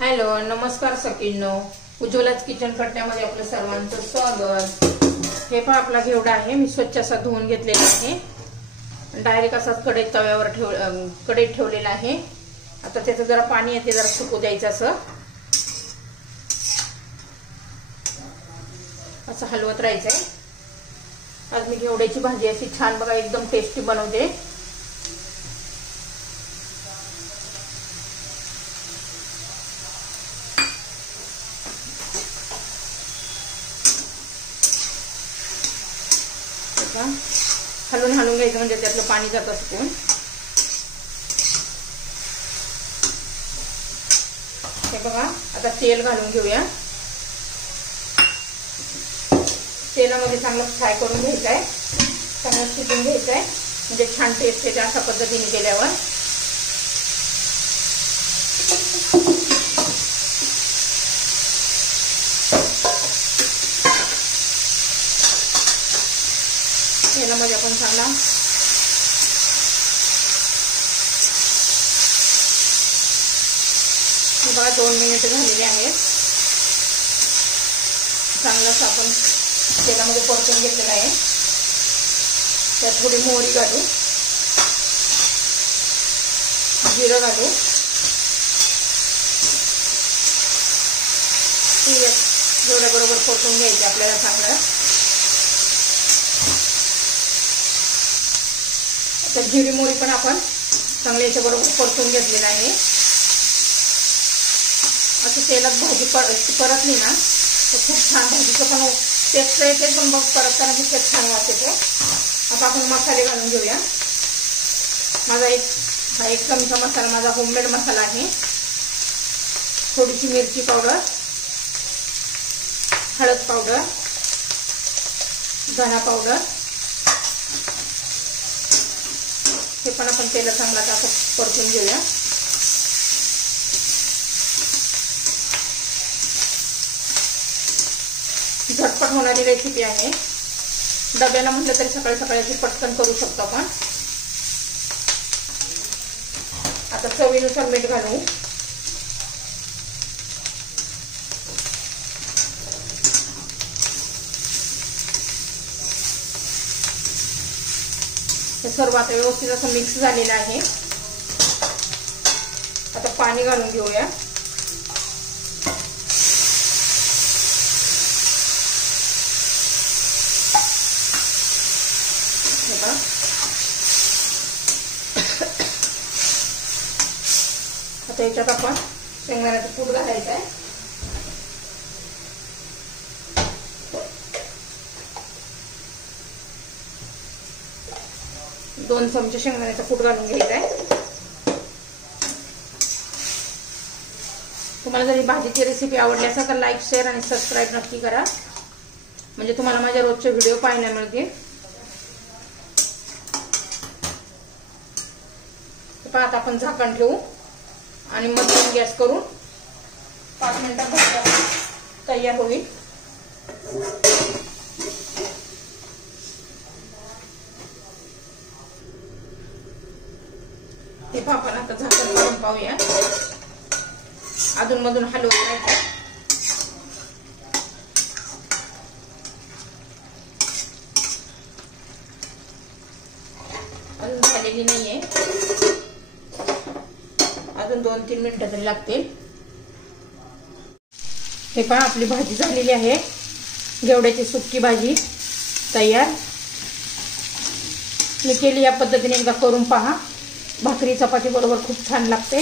Hello नमस्कार सखींनो, उज्ज्वलाच kitchen कट्ट्यामध्ये आपलं सर्वांचं स्वागत। हे पहा आपला घेवडा आहे, मी स्वच्छ असा धुवून घेतलेला आहे। डायरेक्ट असाच कढईत ठेवलेला आहे। आता त्याचं जरा पाणी आहे ते जरा सुकू द्यायचं असं हलवत राहायचंय। आज मी घेवड्याची भाजी अशी छान बघा एकदम टेस्टी बनवते। हलवून हलवून घ्यायचं म्हणजे त्यातलं पाणी जातं सुकून। हे बघा आता तेल घालून घेऊया। तेलामध्ये चांगलं फ्राय करून घ्यायचं आहे, चांगलं शिजून घ्यायचं आहे म्हणजे छान टेस्ट येते अशा पद्धतीने केल्यावर। तेलामध्ये आपण चांगला बघा 2 मिनिट झालेले आहेत। चांगलंच आपण तेलामध्ये परतून घेतलेलं आहे। त्यात थोडी मोहरी घालू, जिरं घालू, बरोबर परतून घ्यायचे आपल्याला चांगलं। तर जिरी मोहरी पण आपण चांगल्या याच्या बरोबर परतून घेतलेलं आहे। असं तेलात भाजी परतली ना तर खूप छान भाजीचं पण टेस्ट येते, पण मग परतताना खूप छान वास येतो। आता आपण मसाले घालून घेऊया। माझा एक चमचा मसाला माझा होममेड मसाला आहे। थोडीशी मिरची पावडर, हळद पावडर, धना पावडर, हे पण आपण तेलात चांगला असं परतून घेऊया। झटपट होणारी रेसिपी आहे, डब्याला म्हटलं तरी सकाळी सकाळी पटकन करू शकतो आपण। आता चवीनुसार मीठ घालू, हे सर्व आता व्यवस्थित असं मिक्स झालेलं आहे। आता पाणी घालून घेऊया। आता याच्यात आपण शेंगदाण्याचं कूट घालायचं आहे। 2 चमचे शेंगदाण्याचं कूट घालून घ्यायचं आहे। तुम्हाला जर ही भाजीची रेसिपी आवडली असेल तर लाईक, शेअर आणि सबस्क्राईब नक्की करा, म्हणजे तुम्हाला माझ्या रोजचे व्हिडिओ पाहायला मिळतील। आता आपण झाकण ठेवू आणि मध्यम गॅस करून 5 मिनिटात भाजी तयार होईल। हे आपण आता झाकण काढून पाहूया, अधून मधून हलवून घ्यायचं। अजून झालेली नाहीये, अजून 2-3 मिनिटं तरी लागतील। हे पहा आपली भाजी झालेली आहे, घेवड्याची सुक्की भाजी तयार। मी केली या पद्धतीने एकदा करून पहा, भाकरी चपाती बरोबर खूप छान लागते।